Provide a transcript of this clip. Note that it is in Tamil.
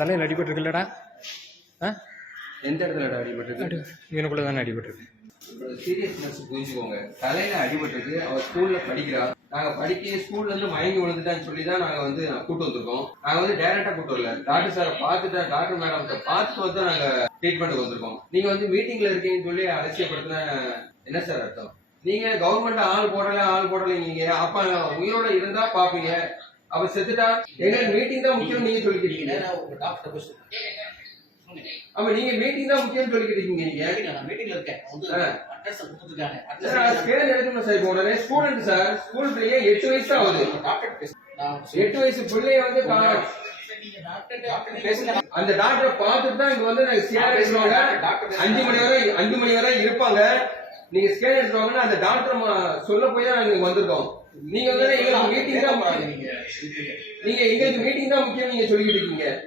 தலையில் அடிபட்டுருக்குல்லடா? எந்த இடத்துல அடிபட்டிருக்கு? இவனுக்குள்ள தானே அடிபட்டிருக்கு. சீரியஸ்னஸ் புரிஞ்சுக்கோங்க. தலையில அடிபட்டிருக்கு. அவர் ஸ்கூல்ல படிக்கிறா. நாங்க படிக்க ஸ்கூல்ல இருந்து மயங்கி விழுந்துட்டான்னு சொல்லி தான் நாங்க வந்து கூட்டு வந்திருக்கோம். நாங்க வந்து டைரக்டா கூட்டு வரல. டாக்டர் சாரை பார்த்துட்டு டாக்டர் மேடம் பார்த்து வந்து நாங்க ட்ரீட்மெண்ட் வந்திருக்கோம். நீங்க வந்து மீட்டிங்ல இருக்கீங்கன்னு சொல்லி அலட்சியப்படுத்தின என்ன சார் அர்த்தம்? நீங்க கவர்மெண்ட் ஆள் போடல நீங்க அப்ப உயிரோட இருந்தா பாப்பீங்க. அப்ப செத்துட்டா எங்களுக்கு மீட்டிங் தான் முக்கியம் நீங்க சொல்லிக்கிறீங்க. அப்ப நீங்க மீட்டிங் தான் முக்கியம் சொல்லிக்கிட்டு இருக்கீங்க. நீங்க மீட்டிங்ல இருக்கேன். ஸ்டூடெண்ட் சார், ஸ்கூல் பிள்ளைங்க 8 வயசு தான் ஆகுது. 8 வயசு பிள்ளைய வந்து அந்த டாக்டரை பார்த்துட்டு தான் இங்க வந்து 5 மணி வரை இருப்பாங்க. நீங்க ஸ்கேன் எடுத்துவாங்கன்னா அந்த டாக்டர் சொல்ல போய் தான் நாங்க வந்திருக்கோம். நீங்க வந்து எங்களுக்கு மீட்டிங் தான் முக்கியம், நீங்க எங்களுக்கு மீட்டிங் தான் முக்கியம் நீங்க சொல்லிக்கிட்டு இருக்கீங்க.